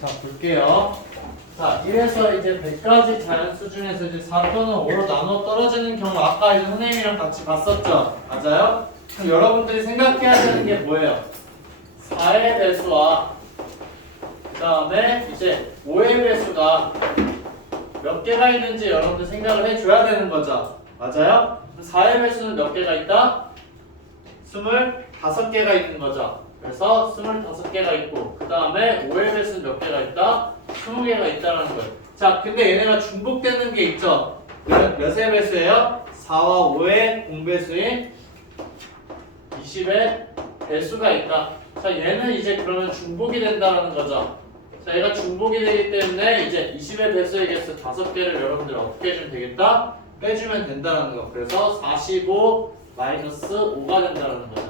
자, 볼게요. 자, 1에서 이제 100가지 자연수 중에서 이제 4 또는 5로 나눠 떨어지는 경우 아까 이제 선생님이랑 같이 봤었죠? 맞아요? 그럼 여러분들이 생각해야 되는 게 뭐예요? 4의 배수와 그 다음에 이제 5의 배수가 몇 개가 있는지 여러분들 생각을 해줘야 되는 거죠. 맞아요? 4의 배수는 몇 개가 있다? 25개가 있는 거죠. 그래서 25개가 있고 그 다음에 5의 배수는 몇 개가 있다? 20개가 있다는 거예요. 자, 근데 얘네가 중복되는 게 있죠. 몇의 배수예요? 4와 5의 공배수인 20의 배수가 있다. 자, 얘는 이제 그러면 중복이 된다는 거죠. 자, 얘가 중복이 되기 때문에 이제 20의 배수의 개수 5개를 여러분들 어떻게 해주면 되겠다? 빼주면 된다는 거. 그래서 45 마이너스 5가 된다는 거죠.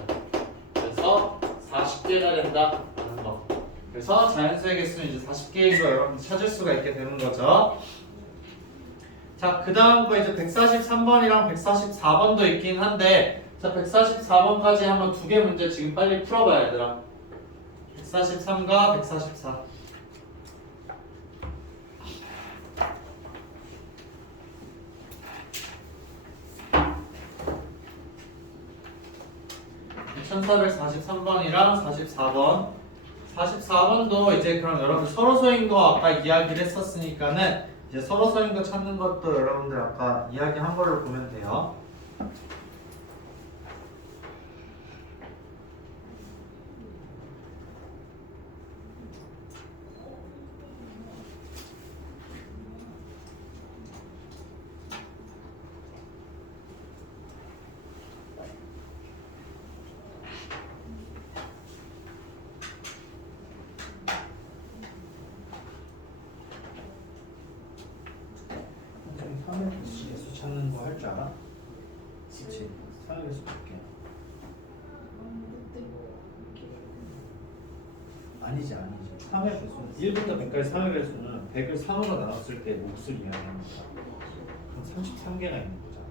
그래서 40개가 된다는 거. 그래서 자연수의 개수는 이제 40개인 거 여러분들 찾을 수가 있게 되는 거죠. 자, 그 다음 거 이제 143번이랑 144번도 있긴 한데, 자, 144번까지 한번 2개 문제 지금 빨리 풀어봐야 얘들아. 143과 144. (1443번이랑) 44번 44번도 이제 그럼 여러분들 서로소인 거 아까 이야기를 했었으니까는 이제 서로소인 거 찾는 것도 여러분들 아까 이야기한 걸로 보면 돼요. 개수 찾는 거 할 줄 알아? 그치? 3의 개수 볼게. 아니지 3의 배수는 1부터 100까지 3의 배수는 100을 3으로 나눴을 때 몫을 이야기합니다. 그럼 33개가 있는 거잖아.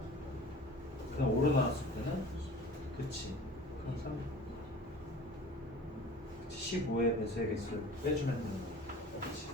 그럼 5로 나눴을 때는 그치? 그럼 3 15의 배수의 개수를 빼주면 되는 거야. 그치?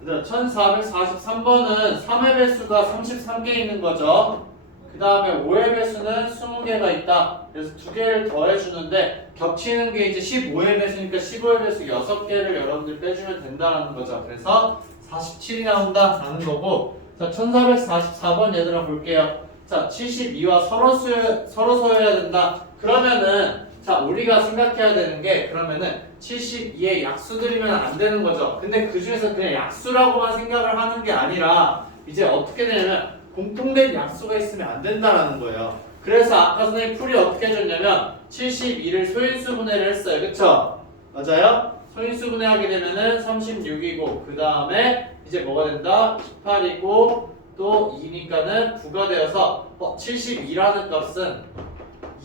그다음 1443번은 3의 배수가 33개 있는 거죠. 그 다음에 5의 배수는 20개가 있다. 그래서 2개를 더해주는데 겹치는 게 이제 15의 배수니까 15의 배수 6개를 여러분들 빼주면 된다는 거죠. 그래서 47이 나온다라는 거고, 자 1444번 얘들아 볼게요. 자 72와 서로 소여야 된다. 그러면은 자 우리가 생각해야 되는 게 그러면은 72의 약수들이면 안 되는 거죠. 근데 그 중에서 그냥 약수라고만 생각을 하는 게 아니라 이제 어떻게 되냐면 공통된 약수가 있으면 안 된다라는 거예요. 그래서 아까 선생님 풀이 어떻게 해줬냐면 72를 소인수 분해를 했어요. 그쵸? 맞아요? 소인수 분해하게 되면은 36이고 그 다음에 이제 뭐가 된다? 18이고 또 2니까는 9가 되어서 72라는 값은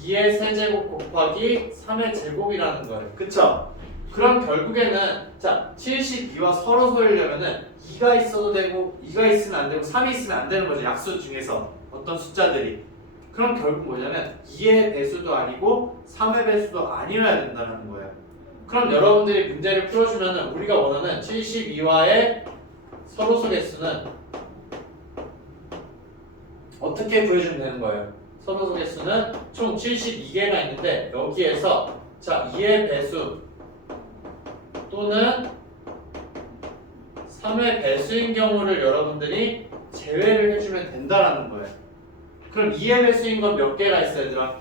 2의 세제곱 곱하기 3의 제곱이라는 거예요. 그쵸? 그럼 결국에는 자 72와 서로 소이려면은 2가 있어도 되고 2가 있으면 안 되고 3이 있으면 안 되는 거죠. 약수 중에서 어떤 숫자들이. 그럼 결국 뭐냐면 2의 배수도 아니고 3의 배수도 아니어야 된다는 거예요. 그럼 여러분들이 문제를 풀어주면은 우리가 원하는 72와의 서로소 개수는 어떻게 구해주면 되는 거예요? 서로소 개수는 총 72개가 있는데 여기에서 자 2의 배수 또는 3의 배수인 경우를 여러분들이 제외를 해주면 된다라는 거예요. 그럼 2의 배수인 건 몇 개가 있어요, 얘들아?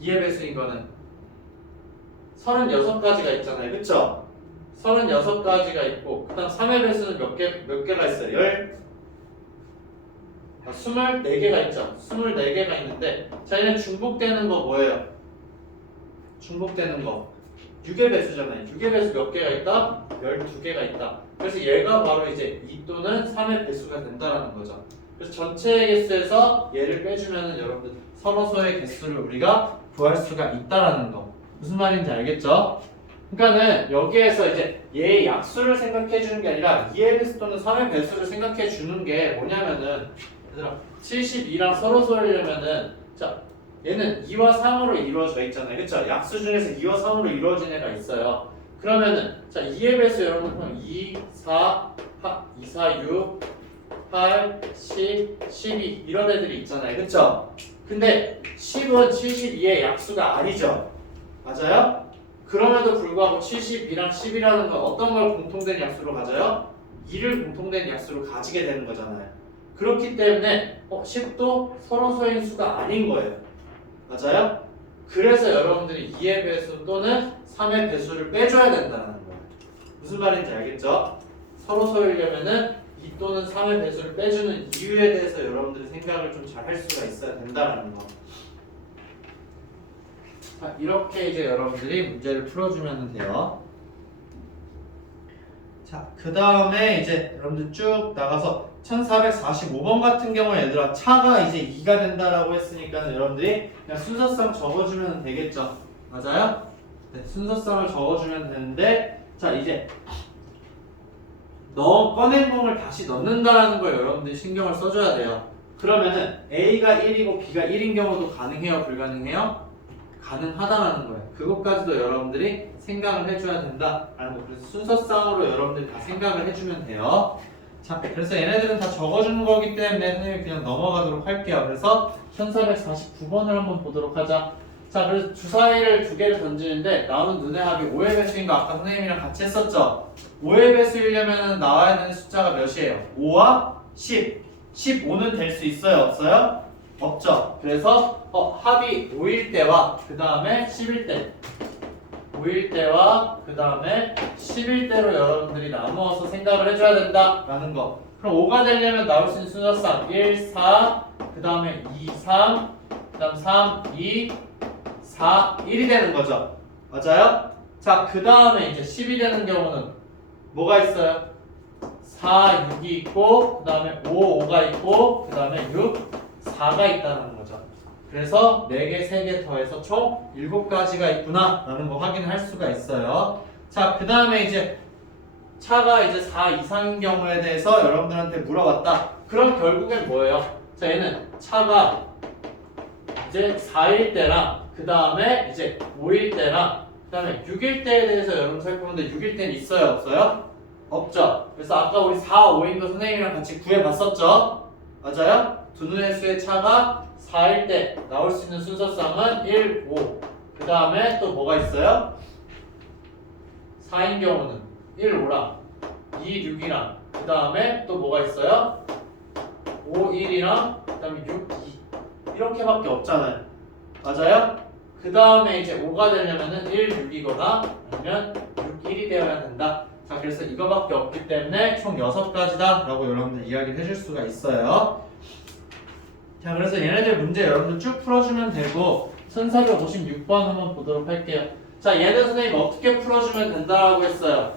2의 배수인 거는 36가지가 있잖아요. 그쵸? 36가지가 있고 그 다음 3의 배수는 몇 개가 있어요? 24개가 있죠. 24개가 있는데 자, 얘는 중복되는 거 뭐예요? 중복되는 거 6의 배수잖아요. 6의 배수 몇 개가 있다? 12개가 있다. 그래서 얘가 바로 이제 2 또는 3의 배수가 된다는 거죠. 그래서 전체의 개수에서 얘를 빼주면 여러분들 서로소의 개수를 우리가 구할 수가 있다라는 거. 무슨 말인지 알겠죠? 그러니까는 여기에서 이제 얘의 약수를 생각해 주는 게 아니라 2의 배수 또는 3의 배수를 생각해 주는 게 뭐냐면은 얘들아 72랑 서로 소리려면은 자 얘는 2와 3으로 이루어져 있잖아요. 그쵸? 약수 중에서 2와 3으로 이루어진 애가 있어요. 그러면은 자 2의 배수 여러분 그럼 2, 4, 6, 8, 10, 12 이런 애들이 있잖아요. 그쵸? 근데 10은 72의 약수가 아니죠. 맞아요? 그럼에도 불구하고 72랑 10이라는 건 어떤 걸 공통된 약수로 가져요? 2를 공통된 약수로 가지게 되는 거잖아요. 그렇기 때문에 10도 서로 소인수가 아닌 거예요. 맞아요? 그래서 여러분들이 2의 배수 또는 3의 배수를 빼줘야 된다는 거예요. 무슨 말인지 알겠죠? 서로 소이려면은 2 또는 3의 배수를 빼주는 이유에 대해서 여러분들이 생각을 좀 잘 할 수가 있어야 된다는 거. 자, 이렇게 이제 여러분들이 문제를 풀어주면 돼요. 자, 그 다음에 이제 여러분들 쭉 나가서 1445번 같은 경우에 얘들아 차가 이제 2가 된다라고 했으니까 여러분들이 그냥 순서상 적어주면 되겠죠. 맞아요? 네, 순서상을 적어주면 되는데 자 이제 꺼낸 공을 다시 넣는다라는 걸 여러분들이 신경을 써줘야 돼요. 그러면은 A가 1이고 B가 1인 경우도 가능해요? 불가능해요? 가능하다라는 거예요. 그것까지도 여러분들이 생각을 해줘야 된다라는 거. 그래서 순서상으로 여러분들이 다 생각을 해주면 돼요. 자, 그래서 얘네들은 다 적어주는 거기 때문에 선생님이 그냥 넘어가도록 할게요. 그래서 1449번을 한번 보도록 하자. 자, 그래서 주사위를 두 개를 던지는데 나오는 눈의 합이 5의 배수인 거 아까 선생님이랑 같이 했었죠? 5의 배수이려면 나와야 되는 숫자가 몇이에요? 5와 10. 15는 될 수 있어요? 없어요? 없죠. 그래서 합이 5일 때와 그 다음에 10일 때 5일 때와 그 다음에 10일 때로 여러분들이 나누어서 생각을 해줘야 된다라는 거. 그럼 5가 되려면 나올 수 있는 순서상 1, 4, 그 다음에 2, 3, 그 다음 3, 2, 4, 1이 되는 거죠. 맞아요? 자, 그 다음에 이제 10이 되는 경우는 뭐가 있어요? 4, 6이 있고 그 다음에 5, 5가 있고 그 다음에 6, 4가 있다는 거죠. 그래서 4개, 3개 더해서 총 7가지가 있구나 라는 거 확인할 수가 있어요. 자, 그 다음에 이제 차가 이제 4 이상인 경우에 대해서 여러분들한테 물어봤다. 그럼 결국엔 뭐예요? 자, 얘는 차가 이제 4일 때랑 그 다음에 이제 5일 때랑 그 다음에 6일 때에 대해서 여러분 살펴보는데 6일 때는 있어요? 없어요? 없죠. 그래서 아까 우리 4, 5인 거 선생님이랑 같이 구해봤었죠? 맞아요? 두 눈의 수의 차가 4일 때 나올 수 있는 순서상은 1, 5. 그 다음에 또 뭐가 있어요? 4인 경우는 1, 5랑 2, 6이랑 그 다음에 또 뭐가 있어요? 5, 1이랑 그 다음에 6, 2 이렇게밖에 없잖아요. 맞아요? 그 다음에 이제 5가 되려면은 1, 6이거나 아니면 6, 1이 되어야 된다. 자, 그래서 이거밖에 없기 때문에 총 6가지다 라고 여러분들 이야기를 해줄 수가 있어요. 자, 그래서 얘네들 문제 여러분들 쭉 풀어주면 되고 1456번 한번 보도록 할게요. 자, 얘는 선생님 어떻게 풀어주면 된다라고 했어요.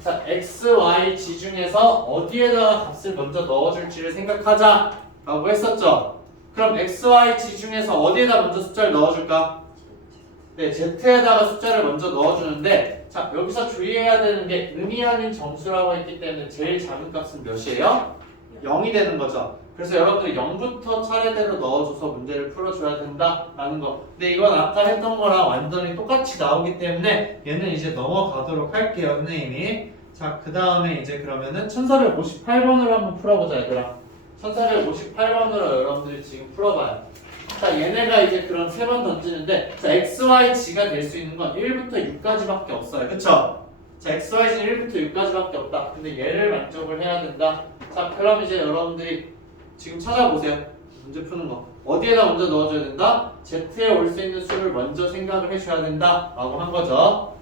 자, x, y 지 중에서 어디에다가 값을 먼저 넣어줄지를 생각하자 라고 했었죠. 그럼 x, y 지 중에서 어디에다 먼저 숫자를 넣어줄까? 네, z에다가 숫자를 먼저 넣어주는데 자, 여기서 주의해야 되는 게 음이 아닌 정수라고 했기 때문에 제일 작은 값은 몇이에요? 0이 되는 거죠. 그래서 여러분들이 0부터 차례대로 넣어줘서 문제를 풀어줘야 된다라는 거. 근데 이건 아까 했던 거랑 완전히 똑같이 나오기 때문에 얘는 이제 넘어가도록 할게요, 선생님이. 자, 그 다음에 이제 그러면은 1458번으로 한번 풀어보자, 얘들아. 1458번으로 여러분들이 지금 풀어봐요. 자, 얘네가 이제 그럼 3번 던지는데 자, x, y, g가 될 수 있는 건 1부터 6까지밖에 없어요. 그쵸? 자, x, y, g는 1부터 6까지밖에 없다. 근데 얘를 만족을 해야 된다. 자, 그럼 이제 여러분들이 지금 찾아보세요. 문제 푸는 거. 어디에다 먼저 넣어줘야 된다? Z에 올 수 있는 수를 먼저 생각을 해줘야 된다. 라고 한 거죠.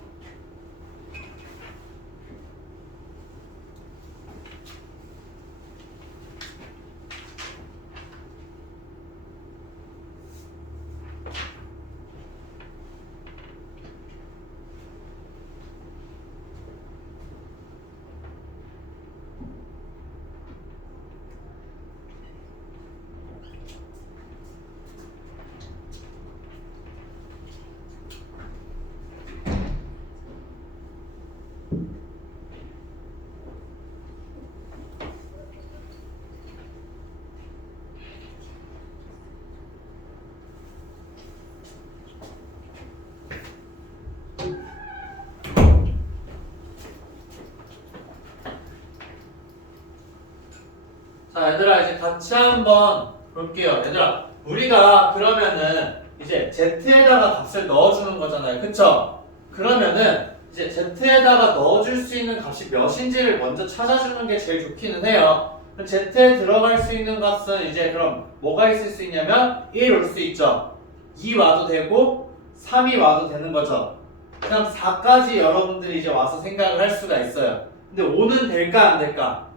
자, 얘들아 이제 같이 한번 볼게요. 얘들아, 우리가 그러면은 이제 z에다가 값을 넣어주는 거잖아요. 그쵸? 그러면은 이제 z에다가 넣어줄 수 있는 값이 몇인지를 먼저 찾아주는 게 제일 좋기는 해요. 그럼 z에 들어갈 수 있는 값은 이제 그럼 뭐가 있을 수 있냐면 1 올 수 있죠. 2 와도 되고 3이 와도 되는 거죠. 그럼 4까지 여러분들이 이제 와서 생각을 할 수가 있어요. 근데 5는 될까 안 될까?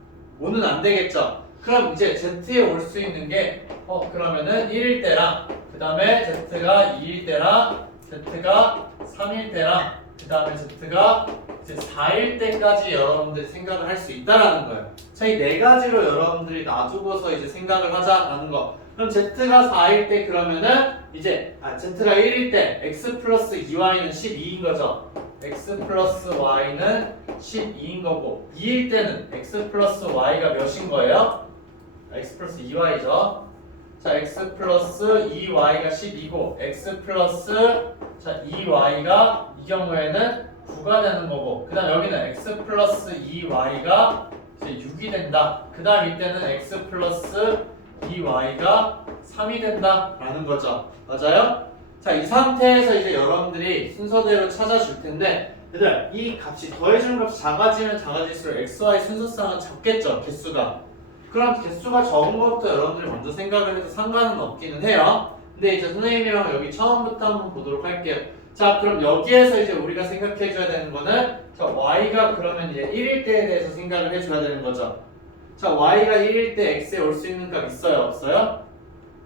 5는 안 되겠죠. 그럼 이제 z에 올 수 있는 게 그러면은 1일 때랑 그 다음에 z가 2일 때랑 z가 3일 때랑 그 다음에 z가 이제 4일 때까지 여러분들이 생각을 할 수 있다라는 거예요. 자, 이 네 가지로 여러분들이 놔두고서 이제 생각을 하자라는 거. 그럼 z가 4일 때 그러면은 이제 z가 1일 때 x 플러스 2y는 12인 거죠. x 플러스 y는 12인 거고 2일 때는 x 플러스 y가 몇인 거예요? x 플러스 2y죠. 자, x 플러스 2y가 12고 x 플러스 자 2y가 이 경우에는 9가 되는 거고 그 다음 여기는 x 플러스 2y가 이제 6이 된다. 그 다음 이때는 x 플러스 2y가 3이 된다 라는 거죠. 맞아요? 자, 이 상태에서 이제 여러분들이 순서대로 찾아줄 텐데 얘들아, 이 값이 더해주는 값이 작아지면 작아질수록 xy 순서상은 적겠죠, 개수가. 그럼 개수가 적은 것부터 여러분들이 먼저 생각을 해도 상관은 없기는 해요. 근데 이제 선생님이랑 여기 처음부터 한번 보도록 할게요. 자, 그럼 여기에서 이제 우리가 생각해줘야 되는 거는 자, y가 그러면 이제 1일 때에 대해서 생각을 해줘야 되는 거죠. 자, y가 1일 때 x에 올 수 있는 값 있어요, 없어요?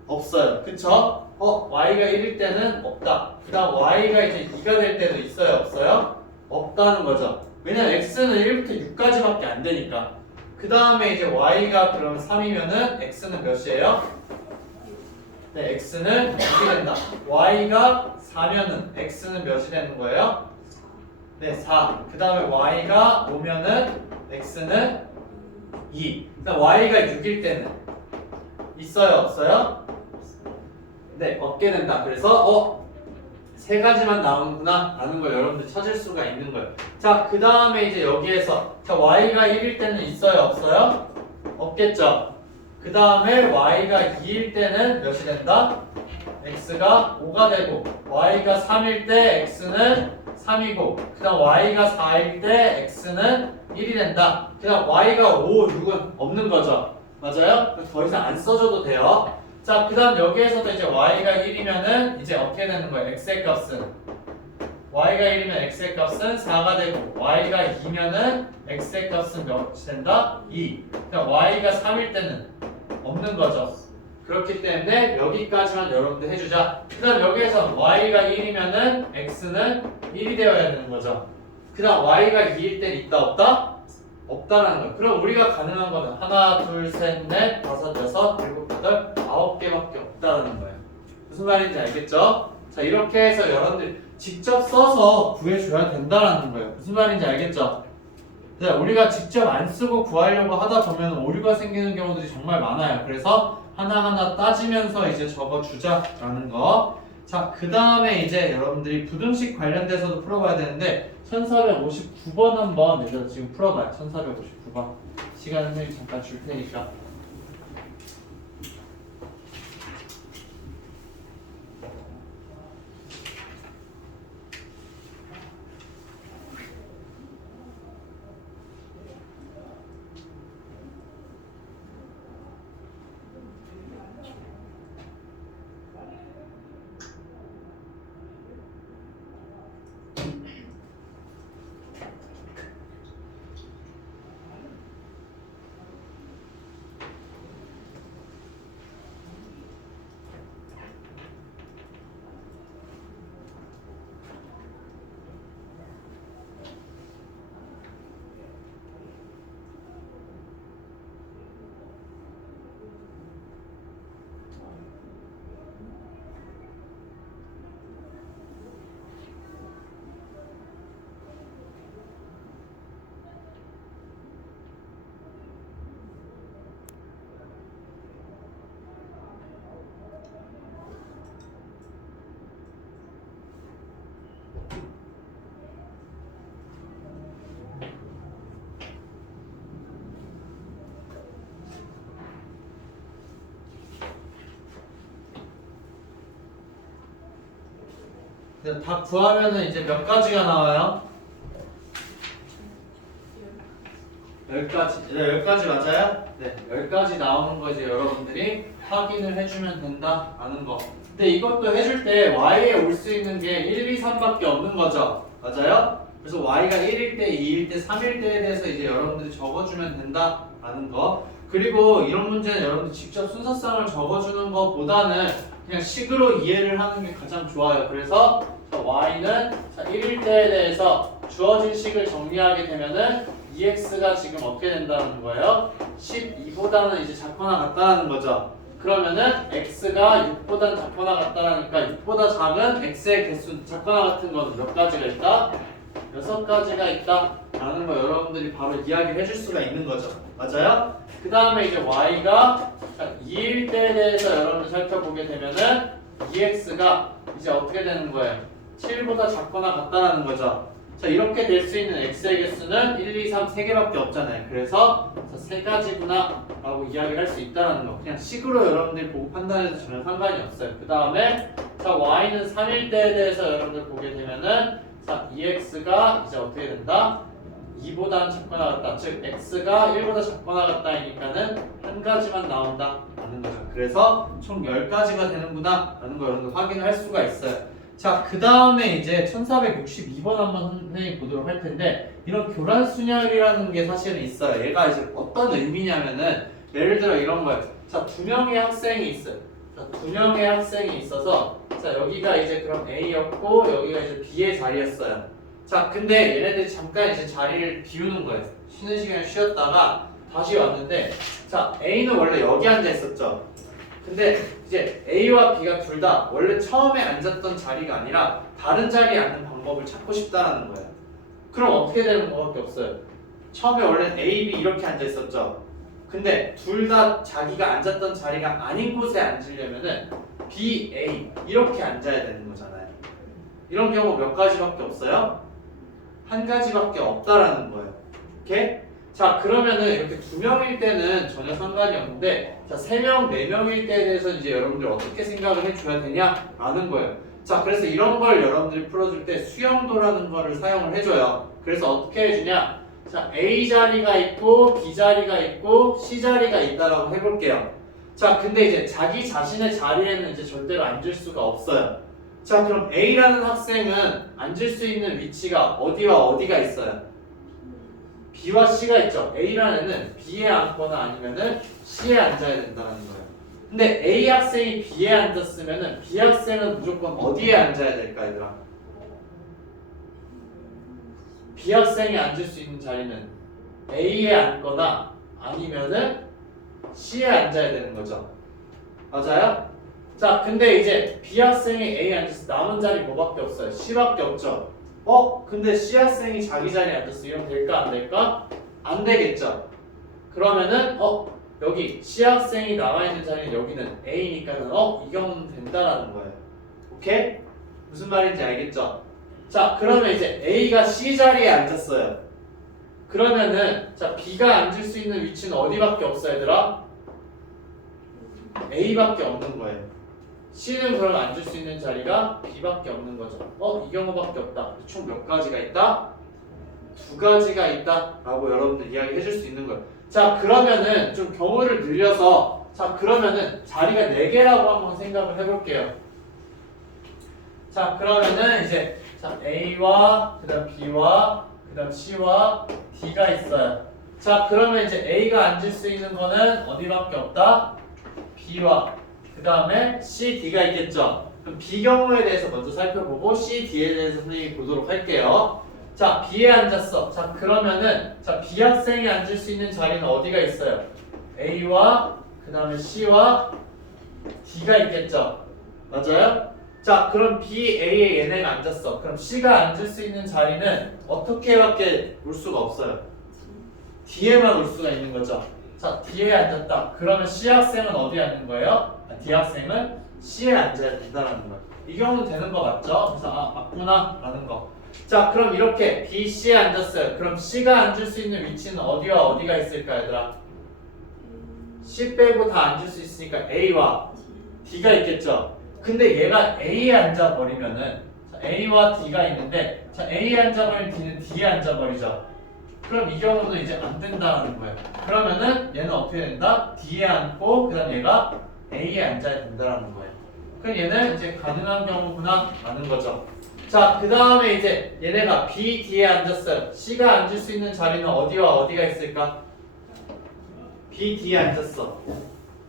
없어요. 그쵸? y가 1일 때는 없다. 그 다음 y가 이제 2가 될 때도 있어요, 없어요? 없다는 거죠. 왜냐면 x는 1부터 6까지밖에 안 되니까. 그 다음에 이제 y가 그럼 3이면은 x는 몇이에요? 네, x는 6이 된다. y가 4면은 x는 몇이 되는 거예요? 네, 4. 그 다음에 y가 5면은 x는 2. 그다음 y가 6일 때는 있어요, 없어요? 네, 없게 된다. 그래서 세 가지만 나오는구나 라는 걸 여러분들 찾을 수가 있는 거예요. 자, 그 다음에 이제 여기에서 자, y가 1일 때는 있어요, 없어요? 없겠죠. 그 다음에 y가 2일 때는 몇이 된다? x가 5가 되고 y가 3일 때 x는 3이고 그 다음 y가 4일 때 x는 1이 된다. 그 다음 y가 5, 6은 없는 거죠. 맞아요? 더 이상 안 써줘도 돼요. 자, 그 다음 여기에서도 이제 y가 1이면은 이제 어떻게 되는 거예요? x의 값은 y가 1이면 x의 값은 4가 되고 y가 2면은 x의 값은 몇이 된다? 2. 그러니까 y가 3일 때는 없는 거죠. 그렇기 때문에 여기까지만 여러분들 해주자. 그 다음 여기에서 y가 1이면은 x는 1이 되어야 되는 거죠. 그 다음 y가 2일 땐 있다 없다? 없다라는 거예요. 그럼 우리가 가능한 거는 하나, 둘, 셋, 넷, 다섯, 여섯, 일곱, 여덟, 9개밖에 없다는 거예요. 무슨 말인지 알겠죠? 자, 이렇게 해서 여러분들 직접 써서 구해줘야 된다라는 거예요. 무슨 말인지 알겠죠? 자, 우리가 직접 안 쓰고 구하려고 하다 보면 오류가 생기는 경우들이 정말 많아요. 그래서 하나하나 따지면서 이제 적어주자라는 거. 자, 그 다음에 이제 여러분들이 부등식 관련돼서도 풀어봐야 되는데 1459번 한번 얘들아 지금 풀어봐요. 1459번 시간 선생님 잠깐 줄 테니까. 다 구하면은 이제 몇 가지가 나와요? 10가지. 네, 10가지 맞아요? 네, 10가지 나오는 거 이제 여러분들이 확인을 해주면 된다라는 거. 근데 이것도 해줄 때 y에 올 수 있는 게 1, 2, 3밖에 없는 거죠. 맞아요? 그래서 y가 1일 때, 2일 때, 3일 때에 대해서 이제 여러분들이 적어주면 된다라는 거. 그리고 이런 문제는 여러분들 직접 순서상을 적어주는 것보다는 그냥 식으로 이해를 하는 게 가장 좋아요. 그래서 y는 1일 때에 대해서 주어진 식을 정리하게 되면은 EX가 지금 어떻게 된다는 거예요? 12보다는 이제 작거나 같다는 거죠. 그러면은 X가 6보다 작거나 같다라니까 6보다 작은 X의 개수 작거나 같은 거는 몇 가지가 있다? 6가지가 있다 라는 거 여러분들이 바로 이야기를 해줄 수가 있는 거죠. 맞아요? 그 다음에 이제 Y가 2일 때에 대해서 여러분들 살펴보게 되면은 EX가 이제 어떻게 되는 거예요? 7보다 작거나 같다라는 거죠. 자, 이렇게 될 수 있는 x의 개수는 1, 2, 3, 3개밖에 없잖아요. 그래서 3가지구나 라고 이야기를 할 수 있다는 거. 그냥 식으로 여러분들이 보고 판단해도 전혀 상관이 없어요. 그 다음에 자, y는 3일 때에 대해서 여러분들 보게 되면은 자, 2x가 이제 어떻게 된다? 2보다는 작거나 같다. 즉 x가 1보다 작거나 같다니까는 한 가지만 나온다 라는 거죠. 그래서 총 10가지가 되는구나 라는 걸 여러분들 확인을 할 수가 있어요. 자, 그 다음에 이제 1462번 한번 선생님 보도록 할 텐데, 이런 교란순열이라는 게 사실은 있어요. 얘가 이제 어떤 의미냐면은, 예를 들어 이런 거예요. 자, 2명의 학생이 있어요. 자, 2명의 학생이 있어서, 자, 여기가 이제 그럼 A였고, 여기가 이제 B의 자리였어요. 자, 근데 얘네들이 잠깐 이제 자리를 비우는 거예요. 쉬는 시간에 쉬었다가 다시 왔는데, 자, A는 원래 여기 앉아 있었죠. 근데 이제 A와 B가 둘 다 원래 처음에 앉았던 자리가 아니라 다른 자리에 앉는 방법을 찾고 싶다라는 거예요. 그럼 어떻게 되는 거밖에 없어요. 처음에 원래 A, B 이렇게 앉아 있었죠. 근데 둘 다 자기가 앉았던 자리가 아닌 곳에 앉으려면은 B, A 이렇게 앉아야 되는 거잖아요. 이런 경우 몇 가지밖에 없어요? 한 가지밖에 없다라는 거예요. 오케이? 자, 그러면은 이렇게 2명일 때는 전혀 상관이 없는데, 자, 3명, 4명일 때에 대해서 이제 여러분들 어떻게 생각을 해줘야 되냐라는 거예요. 자, 그래서 이런 걸 여러분들이 풀어줄 때 수영도라는 거를 사용을 해줘요. 그래서 어떻게 해주냐? 자, A 자리가 있고, B 자리가 있고, C 자리가 있다라고 해볼게요. 자, 근데 이제 자기 자신의 자리에는 이제 절대로 앉을 수가 없어요. 자, 그럼 A라는 학생은 앉을 수 있는 위치가 어디와 어디가 있어요? B와 C가 있죠. A라는 애는 B에 앉거나 아니면은 C에 앉아야 된다는 거예요. 근데 A 학생이 B에 앉았으면은 B 학생은 무조건 어디에 앉아야 될까, 얘들아? B 학생이 앉을 수 있는 자리는 A에 앉거나 아니면은 C에 앉아야 되는 거죠. 맞아요? 자, 근데 이제 B 학생이 A에 앉아서 남은 자리 뭐밖에 없어요? C밖에 없죠. 근데 C 학생이 자기 자리에 앉았어. 이러면 될까 안 될까? 안 되겠죠. 그러면은 여기 C 학생이 나와 있는 자리는 여기는 A니까는 이 경우는 된다라는 거예요. 오케이? 무슨 말인지 알겠죠? 자, 그러면 이제 A가 C 자리에 앉았어요. 그러면은 자, B가 앉을 수 있는 위치는 어디밖에 없어, 얘들아? A밖에 없는 거예요. C는 그럼 앉을 수 있는 자리가 B밖에 없는 거죠. 이 경우밖에 없다. 총 몇 가지가 있다? 2가지가 있다 라고 여러분들 이야기 해줄 수 있는 거예요. 자, 그러면은 좀 경우를 늘려서 자, 그러면은 자리가 4개라고 한번 생각을 해볼게요. 자, 그러면은 이제 자, A와 그 다음 B와 그 다음 C와 D가 있어요. 자, 그러면 이제 A가 앉을 수 있는 거는 어디밖에 없다? B와 그 다음에 C, D가 있겠죠. 그럼 B 경우에 대해서 먼저 살펴보고 C, D에 대해서 선생님이 보도록 할게요. 자, B에 앉았어. 자, 그러면은 자, B 학생이 앉을 수 있는 자리는 어디가 있어요? A와 그 다음에 C와 D가 있겠죠. 맞아요? 자, 그럼 B, A에 얘네가 앉았어. 그럼 C가 앉을 수 있는 자리는 어떻게밖에 올 수가 없어요. D에만 올 수가 있는 거죠. 자, D에 앉았다. 그러면 C 학생은 어디에 앉는 거예요? D 학생은 C에 앉아야 된다는 거예요. 이 경우는 되는 거 맞죠? 그래서 맞구나 라는 거. 자, 그럼 이렇게 B, C에 앉았어요. 그럼 C가 앉을 수 있는 위치는 어디와 어디가 있을까, 얘들아? C 빼고 다 앉을 수 있으니까 A와 D가 있겠죠. 근데 얘가 A에 앉아버리면은 자, A와 D가 있는데 자 A에 앉아버리면 D는 D에 앉아버리죠. 그럼 이 경우는 이제 안 된다는 거예요. 그러면은 얘는 어떻게 된다? D에 앉고 그 다음 얘가 A에 앉아야 된다는 거예요. 그럼 얘는 이제 가능한 경우구나 라는 거죠. 자, 그 다음에 이제 얘네가 B, D에 앉았어요. C가 앉을 수 있는 자리는 어디와 어디가 있을까? B, D에 앉았어.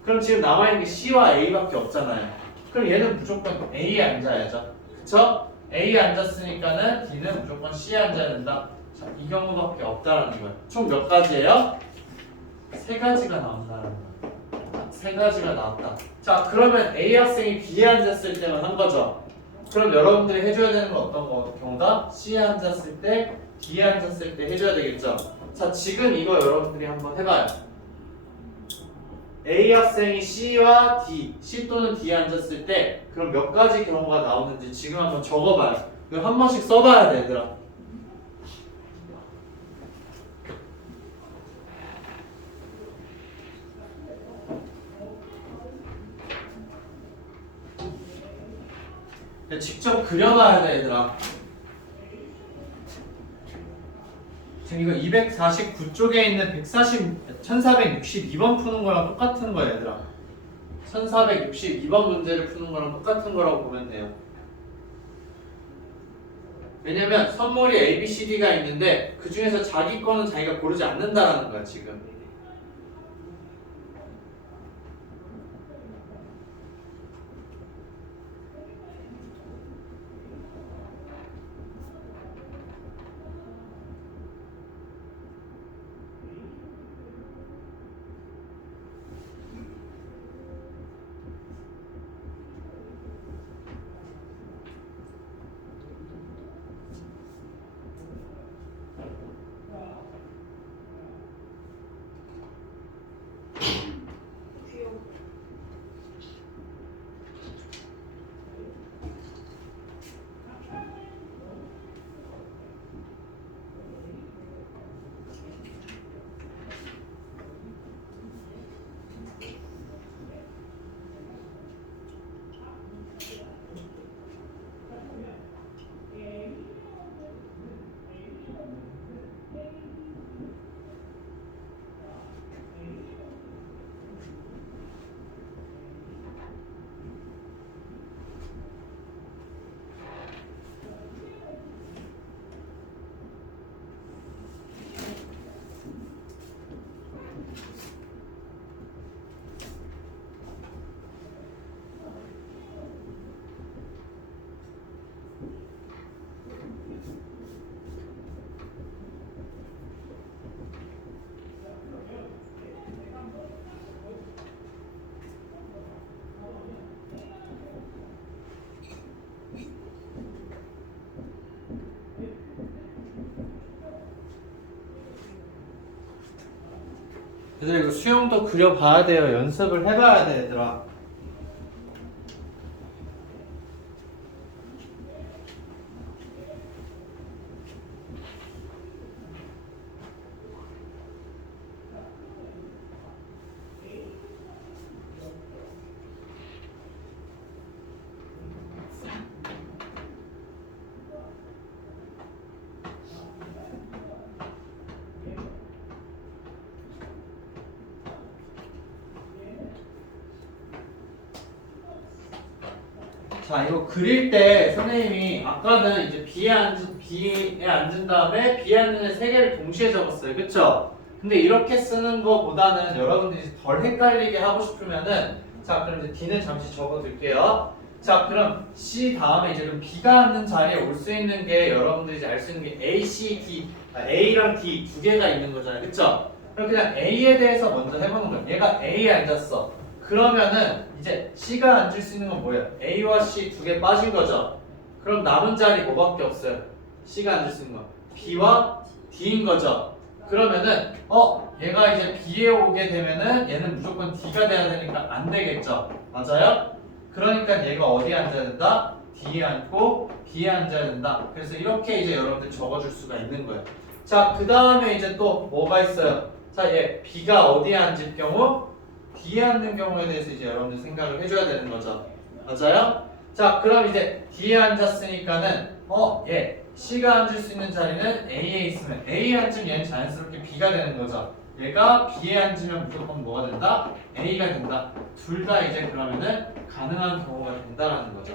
그럼 지금 남아있는 게 C와 A밖에 없잖아요. 그럼 얘는 무조건 A에 앉아야죠. 그쵸? A에 앉았으니까는 D는 무조건 C에 앉아야 된다. 자, 이 경우밖에 없다라는 거예요. 총 몇 가지예요? 세 가지가 나온다는 거예요. 세 가지가 나왔다. 자, 그러면 A 학생이 B에 앉았을 때만 한 거죠. 그럼 여러분들이 해줘야 되는 건 어떤 경우다? C에 앉았을 때, D에 앉았을 때 해줘야 되겠죠. 자, 지금 이거 여러분들이 한번 해봐요. A 학생이 C와 D, C 또는 D에 앉았을 때 그럼 몇 가지 경우가 나오는지 지금 한번 적어봐요. 이거 한 번씩 써봐야 돼, 얘들아. 직접 그려놔야 돼, 얘들아. 지금 이거 249쪽에 있는 1462번 푸는 거랑 똑같은 거야, 얘들아. 1462번 문제를 푸는 거랑 똑같은 거라고 보면 돼요. 왜냐면 선물이 A, B, C, D가 있는데 그 중에서 자기 거는 자기가 고르지 않는다라는 거야, 지금. 얘들아, 이거 수영도 그려봐야 돼요. 연습을 해봐야 돼, 얘들아. 자, 이거 그릴 때 선생님이 아까는 이제 B에 앉은 다음에 B에 앉는 세 개를 동시에 적었어요. 그쵸? 근데 이렇게 쓰는 거보다는 여러분들이 덜 헷갈리게 하고 싶으면은 자, 그럼 이제 D는 잠시 적어둘게요. 자, 그럼 C 다음에 이제 그럼 B가 앉는 자리에 올 수 있는 게 여러분들이 이제 알 수 있는 게 A, C, D, A랑 D 두 개가 있는 거잖아요. 그쵸? 그럼 그냥 A에 대해서 먼저 해보는 거예요. 얘가 A에 앉았어. 그러면은 이제 C가 앉을 수 있는 건 뭐예요? A와 C 두 개 빠진 거죠. 그럼 남은 자리 뭐밖에 없어요? C가 앉을 수 있는 거 B와 D인 거죠. 그러면은 얘가 이제 B에 오게 되면은 얘는 무조건 D가 돼야 되니까 안 되겠죠. 맞아요? 그러니까 얘가 어디에 앉아야 된다? D에 앉고 B에 앉아야 된다. 그래서 이렇게 이제 여러분들 적어줄 수가 있는 거예요. 자, 그 다음에 이제 또 뭐가 있어요? 자, 얘 B가 어디에 앉을 경우? D에 앉는 경우에 대해서 이제 여러분들 생각을 해줘야 되는 거죠. 맞아요? 자, 그럼 이제 D에 앉았으니까는 얘 C가 앉을 수 있는 자리는 A에 있으면 A에 앉으면 얘는 자연스럽게 B가 되는 거죠. 얘가 B에 앉으면 무조건 뭐가 된다? A가 된다. 둘 다 이제 그러면은 가능한 경우가 된다라는 거죠.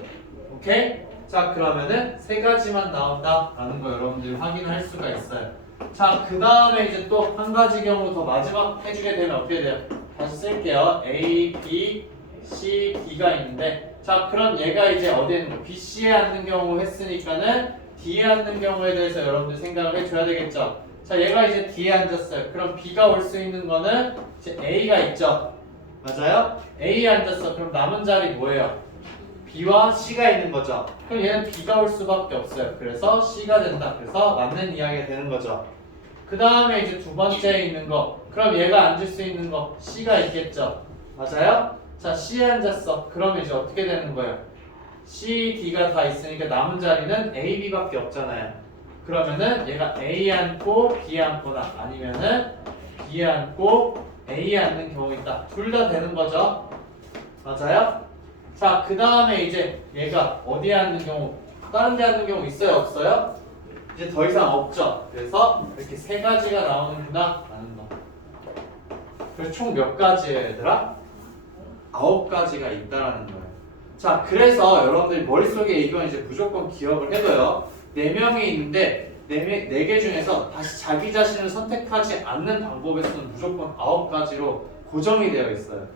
오케이? 자, 그러면은 세 가지만 나온다라는 거 여러분들이 확인할 수가 있어요. 자, 그 다음에 이제 또 한 가지 경우 더 마지막 해주게 되면 어떻게 돼요? 다시 쓸게요. A, B, C, D가 있는데, 자, 그럼 얘가 이제 어디에 있는 거? B, C에 앉는 경우 했으니까는 D에 앉는 경우에 대해서 여러분들 생각을 해줘야 되겠죠. 자, 얘가 이제 D에 앉았어요. 그럼 B가 올 수 있는 거는 이제 A가 있죠. 맞아요? A에 앉았어. 그럼 남은 자리 뭐예요? B와 C가 있는 거죠. 그럼 얘는 B가 올 수밖에 없어요. 그래서 C가 된다. 그래서 맞는 이야기가 되는 거죠. 그 다음에 이제 두 번째에 있는 거. 그럼 얘가 앉을 수 있는 거 C가 있겠죠. 맞아요? 자, C에 앉았어. 그럼 이제 어떻게 되는 거예요? C, D가 다 있으니까 남은 자리는 A, B밖에 없잖아요. 그러면은 얘가 A에 앉고 B에 앉거나 아니면은 B에 앉고 A에 앉는 경우 있다. 둘 다 되는 거죠. 맞아요? 자, 그 다음에 이제 얘가 어디에 앉는 경우, 다른 데 앉는 경우 있어요? 없어요? 이제 더 이상 없죠. 그래서 이렇게 세 가지가 나오는구나 라는 거. 그래서 총 몇 가지예요, 얘들아? 9가지가 있다라는 거예요. 자, 그래서 여러분들이 머릿속에 이건 이제 무조건 기억을 해둬요. 4명이 있는데 4개 중에서 다시 자기 자신을 선택하지 않는 방법의 수는 무조건 9가지로 고정이 되어 있어요.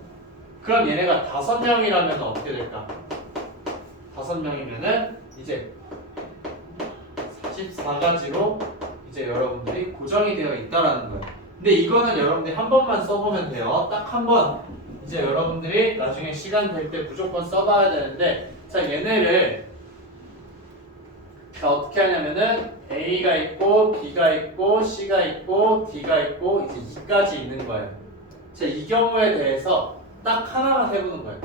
그럼 얘네가 5명이라면 어떻게 될까? 5명이면은 이제 44가지로 이제 여러분들이 고정이 되어 있다라는 거예요. 근데 이거는 여러분들이 한 번만 써보면 돼요. 딱 한 번. 이제 여러분들이 나중에 시간 될 때 무조건 써봐야 되는데, 자, 얘네를 자, 어떻게 하냐면은 A가 있고 B가 있고 C가 있고 D가 있고 이제 2까지 있는 거예요. 자, 이 경우에 대해서 딱 하나만 해보는 거예요.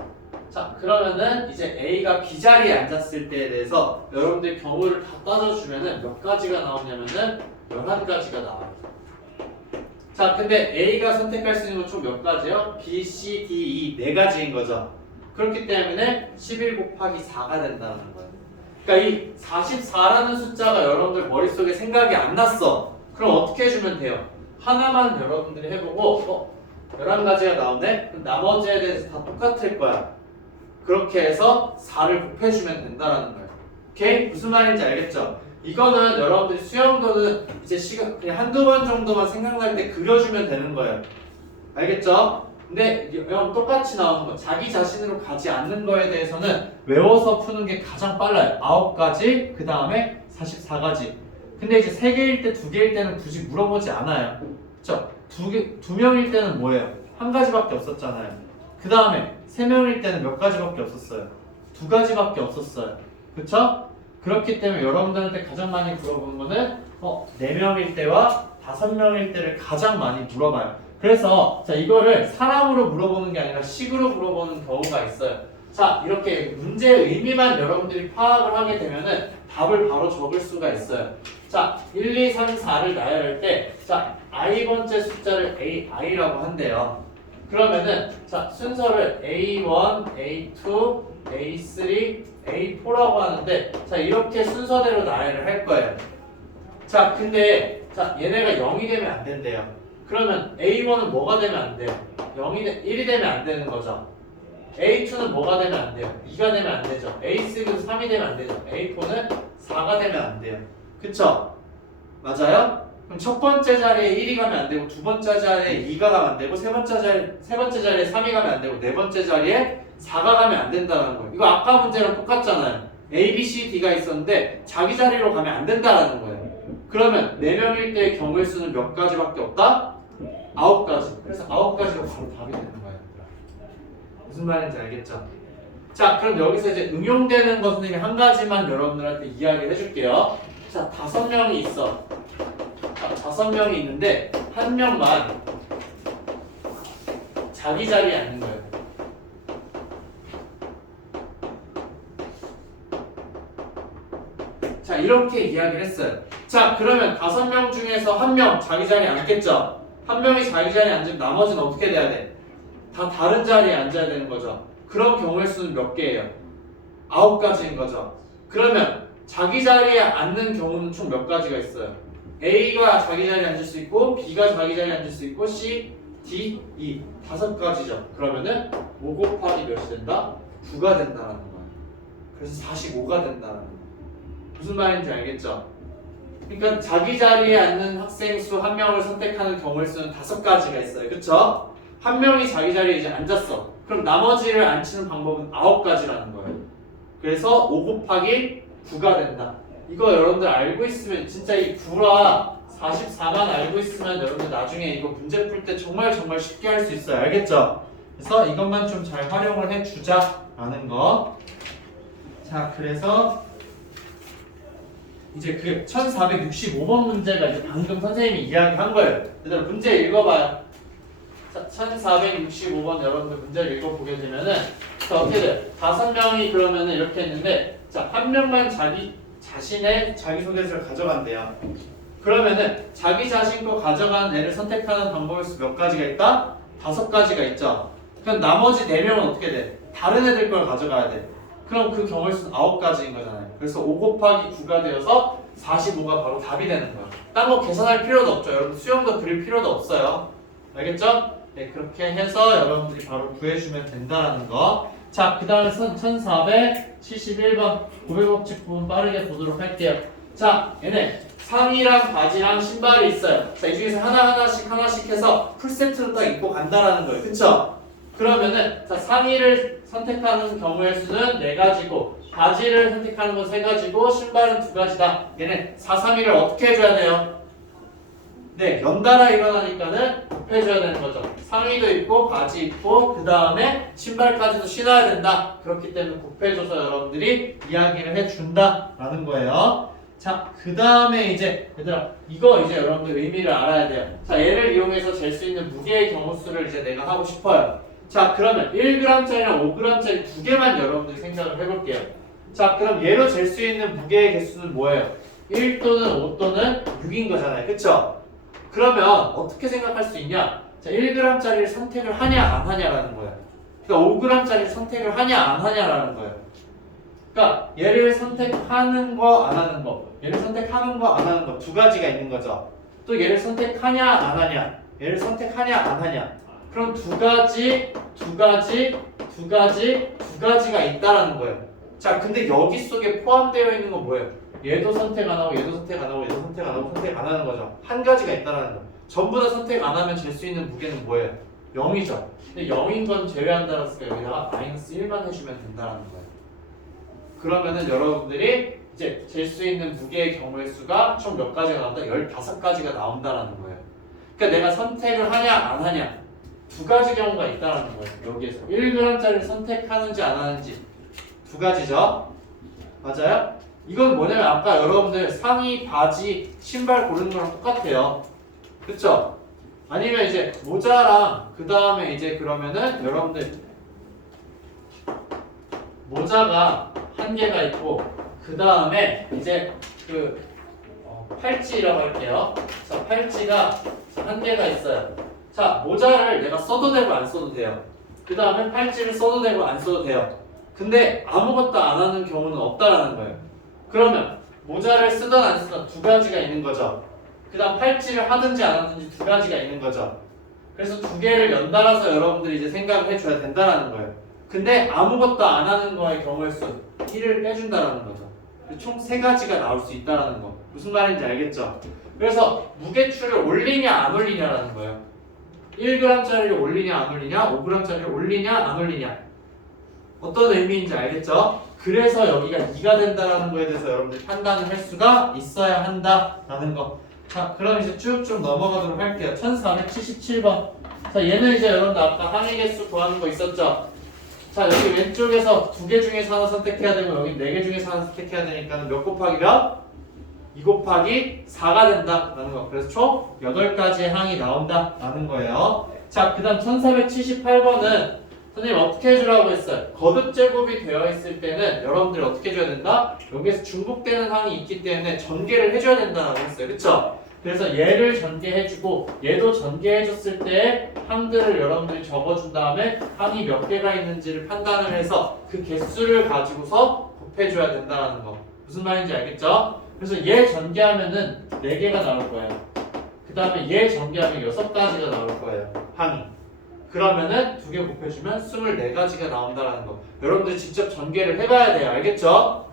자, 그러면은 이제 A가 B 자리에 앉았을 때에 대해서 여러분들 경우를 다 따져주면은 몇 가지가 나오냐면은 11가지가 나와요. 자, 근데 A가 선택할 수 있는 건 총 몇 가지요? B, C, D, E 4가지인 거죠. 그렇기 때문에 11 곱하기 4가 된다는 거예요. 그러니까 이 44라는 숫자가 여러분들 머릿속에 생각이 안 났어. 그럼 어떻게 해주면 돼요? 하나만 여러분들이 해보고 11가지가 나오네? 그럼 나머지에 대해서 다 똑같을 거야. 그렇게 해서 4를 곱해주면 된다는 거예요. 오케이? 무슨 말인지 알겠죠? 이거는 여러분들이 수영도는 이제 시간 그냥 한두 번 정도만 생각날 때 그려주면 되는 거예요. 알겠죠? 근데 이건 똑같이 나오는 거. 자기 자신으로 가지 않는 거에 대해서는 외워서 푸는 게 가장 빨라요. 9가지, 그 다음에 44가지. 근데 이제 3개일 때, 2개일 때는 굳이 물어보지 않아요. 그쵸? 2명일 때는 뭐예요? 1가지밖에 없었잖아요. 그 다음에 3명일 때는 몇 가지밖에 없었어요? 2가지밖에 없었어요. 그쵸? 그렇기 때문에 여러분들한테 가장 많이 물어보는 거는 4명일 때와 5명일 때를 가장 많이 물어봐요. 그래서 자, 이거를 사람으로 물어보는 게 아니라 식으로 물어보는 경우가 있어요. 자, 이렇게 문제의 의미만 여러분들이 파악을 하게 되면은 답을 바로 적을 수가 있어요. 자, 1, 2, 3, 4를 나열할 때 자, i번째 숫자를 ai라고 한대요. 그러면은 자, 순서를 A1, A2, A3, A4라고 하는데 자, 이렇게 순서대로 나열을 할 거예요. 자, 근데 자, 얘네가 0이 되면 안 된대요. 그러면 A1은 뭐가 되면 안 돼요? 1이 되면 안 되는 거죠. A2는 뭐가 되면 안 돼요? 2가 되면 안 되죠. A3는 3이 되면 안 되죠. A4는 4가 되면 안 돼요. 그쵸? 맞아요? 그럼 첫 번째 자리에 1이 가면 안 되고 두 번째 자리에 2가 가면 안 되고 세 번째 자리에 3이 가면 안 되고 네 번째 자리에 4가 가면 안 된다는 거예요. 이거 아까 문제랑 똑같잖아요. A, B, C, D가 있었는데 자기 자리로 가면 안 된다는 거예요. 그러면 4명일 때의 경우의 수는 몇 가지밖에 없다? 9가지. 그래서 9가지가 바로 답이 되는 거예요. 무슨 말인지 알겠죠? 자, 그럼 여기서 이제 응용되는 거 선생님이 한 가지만 여러분들한테 이야기를 해줄게요. 자, 5명이 있어. 자, 5명이 있는데 한 명만 자기 자리에 앉는 거예요. 자, 이렇게 이야기를 했어요. 자, 그러면 5명 중에서 한 명 자기 자리에 앉겠죠? 한 명이 자기 자리에 앉으면 나머지는 어떻게 돼야 돼? 다 다른 자리에 앉아야 되는 거죠. 그런 경우의 수는 몇 개예요? 9가지인 거죠. 그러면 자기 자리에 앉는 경우는 총 몇 가지가 있어요? A가 자기 자리에 앉을 수 있고 B가 자기 자리에 앉을 수 있고 C, D, E 5가지죠. 그러면은 5 곱하기 몇이 된다? 9가 된다는 거예요. 그래서 45가 된다는 거예요. 무슨 말인지 알겠죠? 그러니까 자기 자리에 앉는 학생 수 한 명을 선택하는 경우의 수는 5가지가 있어요. 그쵸? 한 명이 자기 자리에 이제 앉았어. 그럼 나머지를 앉히는 방법은 9가지라는 거예요. 그래서 5 곱하기 9가 된다. 이거 여러분들 알고 있으면 진짜 이 9와 44만 알고 있으면 여러분들 나중에 이거 문제 풀 때 정말 쉽게 할 수 있어요. 알겠죠? 그래서 이것만 좀 잘 활용을 해주자라는 거. 자, 그래서 이제 그 1465번 문제가 이제 방금 선생님이 이야기한 거예요. 얘들아 문제 읽어봐요. 자, 1465번 여러분들 문제를 읽어보게 되면은 자, 어떻게 돼요? 5명이 그러면은 이렇게 했는데 자, 한 명만 자신의 자기소개서를 가져간대요. 그러면은 자기 자신 거 가져간 애를 선택하는 방법의 수 몇 가지가 있다? 5가지가 있죠. 그럼 나머지 4명은 어떻게 돼? 다른 애들 걸 가져가야 돼. 그럼 그 경우의 수는 9가지인 거잖아요. 그래서 5 곱하기 9가 되어서 45가 바로 답이 되는 거예요. 딴 거 계산할 필요도 없죠. 여러분 수영도 그릴 필요도 없어요. 알겠죠? 네, 그렇게 해서 여러분들이 바로 구해주면 된다는 거. 자, 그 다음에 1471번 고백법칙 부분 빠르게 보도록 할게요. 자, 얘네 상의랑 바지랑 신발이 있어요. 자, 이 중에서 하나씩 해서 풀세트로 딱 입고 간다라는 거예요. 그쵸? 그러면은 자, 상의를 선택하는 경우의 수는 4가지고 바지를 선택하는 건 3가지고 신발은 2가지다. 얘네 4, 3, 1을 어떻게 해줘야 돼요? 네, 연달아 일어나니까는 곱해줘야 되는 거죠. 상의도 입고 바지 입고 그 다음에 신발까지도 신어야 된다. 그렇기 때문에 곱해줘서 여러분들이 이야기를 해준다라는 거예요. 자, 그 다음에 이제 얘들아 이거 이제 여러분들 의미를 알아야 돼요. 자, 얘를 이용해서 잴 수 있는 무게의 경우수를 이제 내가 하고 싶어요. 자, 그러면 1g짜리랑 5g짜리 두 개만 여러분들이 생각을 해볼게요. 자, 그럼 얘로 잴 수 있는 무게의 개수는 뭐예요? 1 또는 5 또는 6인 거잖아요. 그쵸? 그러면 어떻게 생각할 수 있냐? 자, 1g짜리를 선택을 하냐 안 하냐라는 거예요. 그러니까 5g짜리를 선택을 하냐 안 하냐라는 거예요. 그러니까 얘를 선택하는 거 안 하는 거, 얘를 선택하는 거 안 하는 거 2가지가 있는 거죠. 또 얘를 선택하냐 안 하냐, 얘를 선택하냐 안 하냐. 그럼 2가지가 있다라는 거예요. 자, 근데 여기 속에 포함되어 있는 건 뭐예요? 얘도 선택 안 하고 얘도 선택 안 하고 얘도 선택 안 하고 선택 안 하는 거죠. 한 가지가 있다라는 거. 전부 다 선택 안 하면 잴 수 있는 무게는 뭐예요? 0이죠. 근데 0인 건 제외한다는 거 여기다가 마이너스 1만 해주면 된다는 거예요. 그러면은 여러분들이 이제 잴 수 있는 무게의 경우의 수가 총 몇 가지가 나온다? 15가지가 나온다라는 거예요. 그러니까 내가 선택을 하냐 안 하냐 2가지 경우가 있다라는 거예요. 여기에서 1g짜리를 선택하는지 안 하는지 2가지죠. 맞아요? 이건 뭐냐면 아까 여러분들 상의, 바지, 신발 고르는 거랑 똑같아요. 그쵸? 아니면 이제 모자랑 그 다음에 이제 그러면은 여러분들 모자가 한 개가 있고 그 다음에 이제 그 팔찌라고 할게요. 자, 팔찌가 한 개가 있어요. 자, 모자를 내가 써도 되고 안 써도 돼요. 그 다음에 팔찌를 써도 되고 안 써도 돼요. 근데 아무것도 안 하는 경우는 없다라는 거예요. 그러면 모자를 쓰든 안 쓰든 2가지가 있는 거죠. 그 다음 팔찌를 하든지 안 하든지 2가지가 있는 거죠. 그래서 2개를 연달아서 여러분들이 이제 생각을 해줘야 된다는 거예요. 근데 아무것도 안 하는 거의 경우의 수 1을 빼준다는 거죠. 총 3가지가 나올 수 있다는 거. 무슨 말인지 알겠죠? 그래서 무게추를 올리냐 안 올리냐라는 거예요. 1g짜리를 올리냐 안 올리냐, 5g짜리를 올리냐 안 올리냐. 어떤 의미인지 알겠죠? 그래서 여기가 2가 된다는 거에 대해서 여러분들 판단을 할 수가 있어야 한다라는 거. 자, 그럼 이제 쭉쭉 넘어가도록 할게요. 1477번. 자, 얘는 이제 여러분들 아까 항의 개수 구하는 거 있었죠? 자, 여기 왼쪽에서 2개 중에서 하나 선택해야 되고 여기 4개 중에서 하나 선택해야 되니까 몇 곱하기 몇? 2 곱하기 4가 된다라는 거. 그래서 총 8가지의 항이 나온다라는 거예요. 자, 그 다음 1478번은 선생님 어떻게 해주라고 했어요? 거듭 제곱이 되어 있을 때는 여러분들이 어떻게 해줘야 된다? 여기에서 중복되는 항이 있기 때문에 전개를 해줘야 된다고 했어요. 그쵸? 그래서 얘를 전개해주고 얘도 전개해줬을 때 항들을 여러분들이 적어준 다음에 항이 몇 개가 있는지를 판단을 해서 그 개수를 가지고서 곱해줘야 된다는 거. 무슨 말인지 알겠죠? 그래서 얘 전개하면은 4개가 나올 거예요. 그 다음에 얘 전개하면 6가지가 나올 거예요. 항이. 그러면은 2개 곱해주면 24가지가 나온다는 거. 여러분들이 직접 전개를 해봐야 돼요. 알겠죠?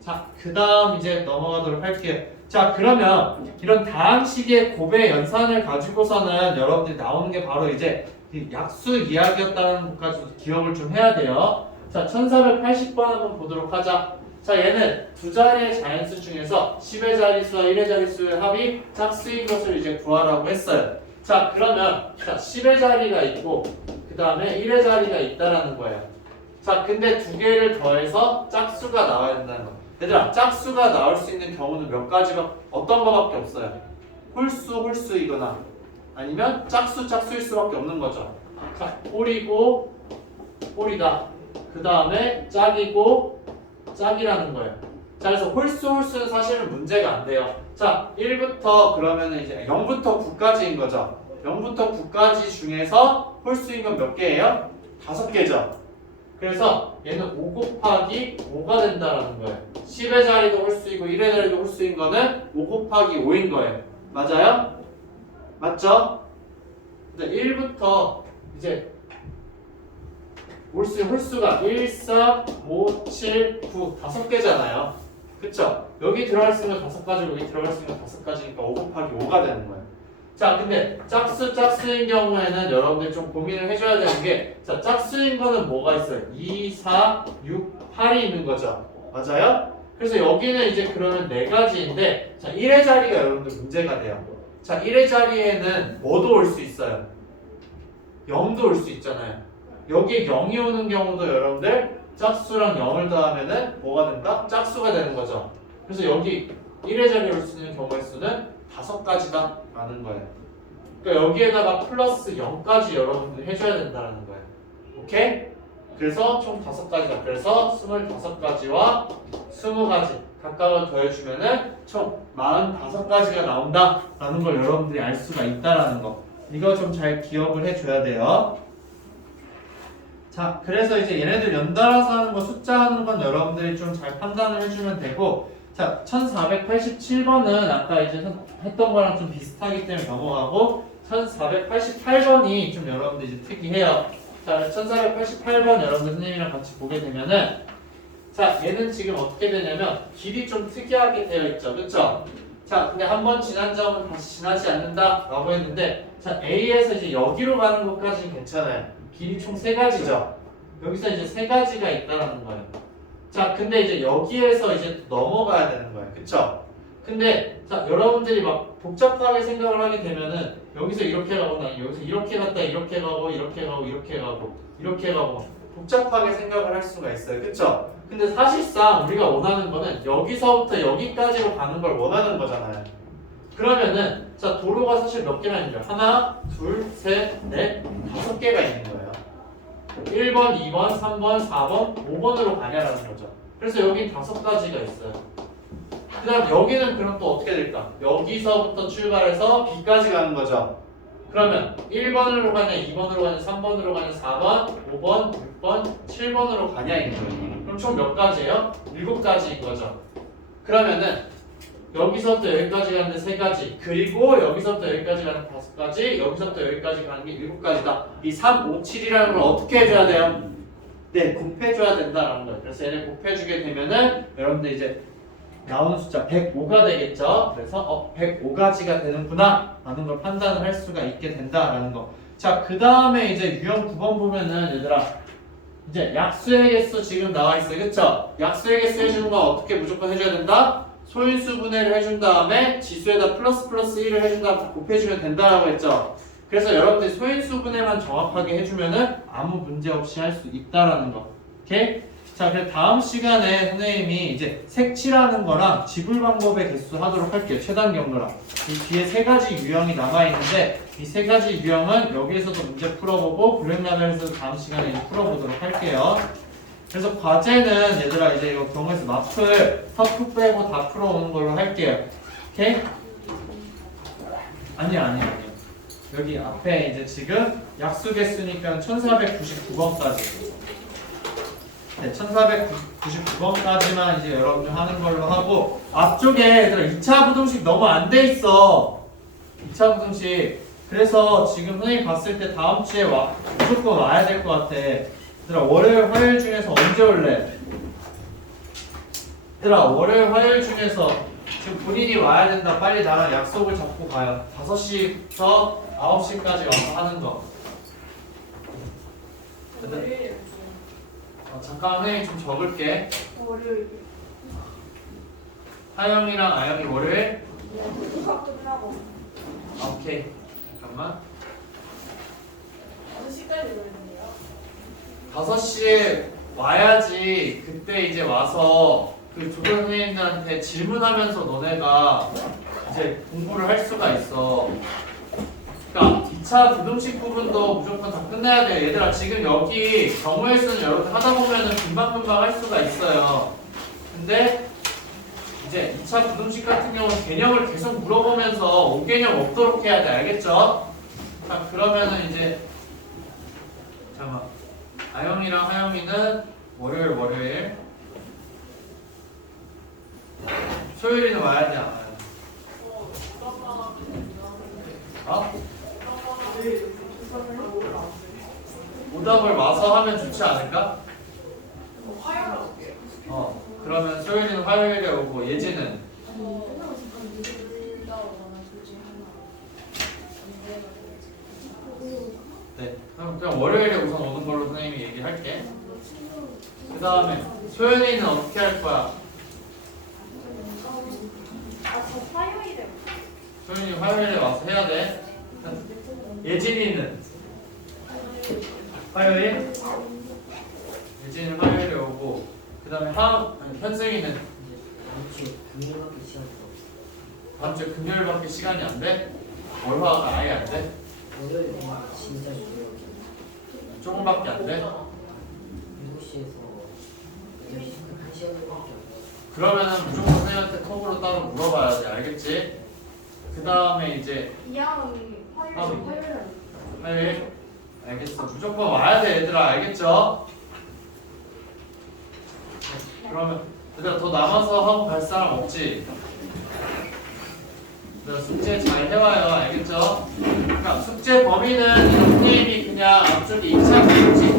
자, 그 다음 이제 넘어가도록 할게요. 자, 그러면 이런 다항식의 곱의 연산을 가지고서는 여러분들이 나오는 게 바로 이제 약수 이야기였다는 것까지도 기억을 좀 해야 돼요. 자, 1480번 한번 보도록 하자. 자, 얘는 두 자리의 자연수 중에서 10의 자릿수와 1의 자릿수의 합이 짝수인 것을 이제 구하라고 했어요. 자, 그러면 자, 10의 자리가 있고 그 다음에 1의 자리가 있다라는 거예요. 자, 근데 2개를 더해서 짝수가 나와야 된다는 거. 얘들아, 짝수가 나올 수 있는 경우는 몇 가지가 어떤 거밖에 없어요. 홀수이거나 아니면 짝수일 수밖에 없는 거죠. 자, 홀이고 홀이다. 그 다음에 짝이고 짝이라는 거예요. 자, 그래서 홀수는 사실은 문제가 안 돼요. 자, 1부터 그러면은 이제 0부터 9까지인 거죠. 0부터 9까지 중에서 홀수인 건 몇 개예요? 5개죠. 그래서 얘는 5 곱하기 5가 된다라는 거예요. 10의 자리도 홀수이고 1의 자리도 홀수인 거는 5 곱하기 5인 거예요. 맞아요? 맞죠? 근데 1부터 이제 홀수가 1, 4, 5, 7, 9 5개잖아요. 그쵸? 여기 들어갈 수 있는 건 5가지고 여기 들어갈 수 있는 건 5가지니까 5 곱하기 5가 되는 거예요. 자, 근데 짝수인 경우에는 여러분들 좀 고민을 해줘야 되는 게, 자, 짝수인 거는 뭐가 있어요? 2, 4, 6, 8이 있는 거죠. 맞아요? 그래서 여기는 이제 그러면 4가지인데, 자, 1의 자리가 여러분들 문제가 돼요. 자, 1의 자리에는 뭐도 올 수 있어요? 0도 올 수 있잖아요. 여기에 0이 오는 경우도 여러분들 짝수랑 0을 더하면은 뭐가 된다? 짝수가 되는 거죠. 그래서 여기 1의 자리에 올 수 있는 경우의 수는 5가지다 라는 거예요. 그러니까 여기에다가 플러스 0까지 여러분들 해줘야 된다는 거예요. 오케이? 그래서 총 5가지다. 그래서 25가지와 20가지 각각을 더해주면은 총 45가지가 나온다 라는 걸 여러분들이 알 수가 있다라는 거. 이거 좀 잘 기억을 해줘야 돼요. 자, 그래서 이제 얘네들 연달아서 하는 거, 숫자 하는 건 여러분들이 좀 잘 판단을 해주면 되고, 자, 1487번은 아까 이제 했던 거랑 좀 비슷하기 때문에 넘어가고, 1488번이 좀 여러분들 이제 특이해요. 자, 1488번 여러분들 선생님이랑 같이 보게 되면은, 자, 얘는 지금 어떻게 되냐면 길이 좀 특이하게 되어 있죠, 그쵸? 자, 근데 한 번 지난 점은 다시 지나지 않는다라고 했는데, 자, A에서 이제 여기로 가는 것까지는 괜찮아요. 길이 총 3가지죠. 여기서 이제 3가지가 있다라는 거예요. 자, 근데 이제 여기에서 이제 넘어가야 되는 거예요. 그쵸? 근데, 자, 여러분들이 막 복잡하게 생각을 하게 되면은 여기서 이렇게 가거나 여기서 이렇게 갔다 이렇게 가고 이렇게 가고 이렇게 가고 이렇게 가고 복잡하게 생각을 할 수가 있어요. 그쵸? 근데 사실상 우리가 원하는 거는 여기서부터 여기까지로 가는 걸 원하는 거잖아요. 그러면은, 자, 도로가 사실 몇 개나 있는 거예요? 하나, 둘, 셋, 넷, 5개가 있는 거예요. 1번, 2번, 3번, 4번, 5번으로 가냐라는 거죠. 그래서 여긴 5가지가 있어요. 그 다음 여기는 그럼 또 어떻게 될까? 여기서부터 출발해서 B까지 가는 거죠. 그러면 1번으로 가냐, 2번으로 가냐, 3번으로 가냐, 4번, 5번, 6번, 7번으로 가냐인 거예요. 그럼 총 몇 가지예요? 7가지인 거죠. 그러면은 여기서부터 여기까지 가는데 3가지, 그리고 여기서부터 여기까지 가는 5가지, 여기서부터 여기까지 가는 게 7가지다. 이 3, 5, 7이라는 걸 어떻게 해줘야 돼요? 네, 곱해줘야 된다는 거예요. 그래서 얘를 곱해주게 되면은 여러분들 이제 나오는 숫자 105가 되겠죠. 그래서 105가지가 되는구나 라는 걸 판단을 할 수가 있게 된다라는 거. 자, 그 다음에 이제 유형 9번 보면은 얘들아 이제 약수의 개수 지금 나와 있어요. 그쵸? 약수의 개수 해주는 건 어떻게 무조건 해줘야 된다? 소인수 분해를 해준 다음에 지수에다 플러스 1을 해준 다음에 곱해주면 된다라고 했죠. 그래서 여러분들이 소인수 분해만 정확하게 해주면은 아무 문제 없이 할 수 있다라는 거. 오케이? 자, 그럼 다음 시간에 선생님이 이제 색칠하는 거랑 지불 방법의 개수 하도록 할게요. 최단 경로랑. 이 뒤에 3가지 유형이 남아있는데 이 3가지 유형은 여기에서도 문제 풀어보고 블랙라벨에서도 다음 시간에 풀어보도록 할게요. 그래서 과제는 얘들아 이제 이거 경우에서 마플, 터프 빼고 다 풀어오는 걸로 할게요. 오케이? 아니야. 여기 앞에 이제 지금 약수 개수니까 1499번까지. 네, 1499번까지만 이제 여러분들 하는 걸로 하고 앞쪽에 얘들아 2차 부등식 너무 안 돼 있어. 2차 부등식. 그래서 지금 선생님 봤을 때 다음 주에 무조건 와야 될 것 같아. 얘들아 월요일 화요일 중에서 언제 올래? 얘들아 월요일 화요일 중에서 지금 본인이 와야 된다. 빨리 나랑 약속을 잡고 가요. 5시부터 9시까지 와서 하는 거. 월요일. 잠깐 선생님 좀 적을게. 월요일. 하영이랑 아영이 월요일? 수학 끝나고 오케이. 잠깐만. 6시까지 걸리는데요. 5시에 와야지. 그때 이제 와서 그 조교 선생님들한테 질문하면서 너네가 이제 공부를 할 수가 있어. 그러니까 2차 부등식 부분도 무조건 다 끝내야 돼. 얘들아 지금 여기 경우의 수는 여러분 하다 보면은 금방금방 할 수가 있어요. 근데 이제 2차 부등식 같은 경우는 개념을 계속 물어보면서 5개념 없도록 해야 돼. 알겠죠? 자 그러면은 이제 잠깐만 아영이랑 하영이는 월요일 소율이는 와야지 안 와야지? 어? 오답을 와서 하면 좋지 않을까? 그러면 소율이는 화요일에 오고 예지는 네 그럼 월요일에 우선 오는 걸로 선생님이 얘기할게. 그 다음에 소연이는 어떻게 할 거야? 저 화요일에. 소연이 화요일에 와서 해야 돼. 예진이는 화요일? 예진이는 화요일에 오고 그 다음에 현승이는 금요일밖에 시간 없어. 다음 주에 금요일밖에 시간이 안 돼? 월화가 아예 안 돼? 월요일 진짜 중요해. 조금밖에 안 돼? 7시에서 8시까지 1시간밖에 안 돼. 그러면은 무조건 선생님한테 톡으로 따로 물어봐야 돼. 알겠지? 그 다음에 이제 이양은 화요일에. 화요일? 알겠어. 무조건 와야 돼 얘들아. 알겠죠? 그러면 얘들아 더 남아서 하고 갈 사람 없지? 얘들아 숙제 잘 해와요. 알겠죠? 그러니까 숙제 범위는 선생님이 그냥 앞쪽에 2차 부등식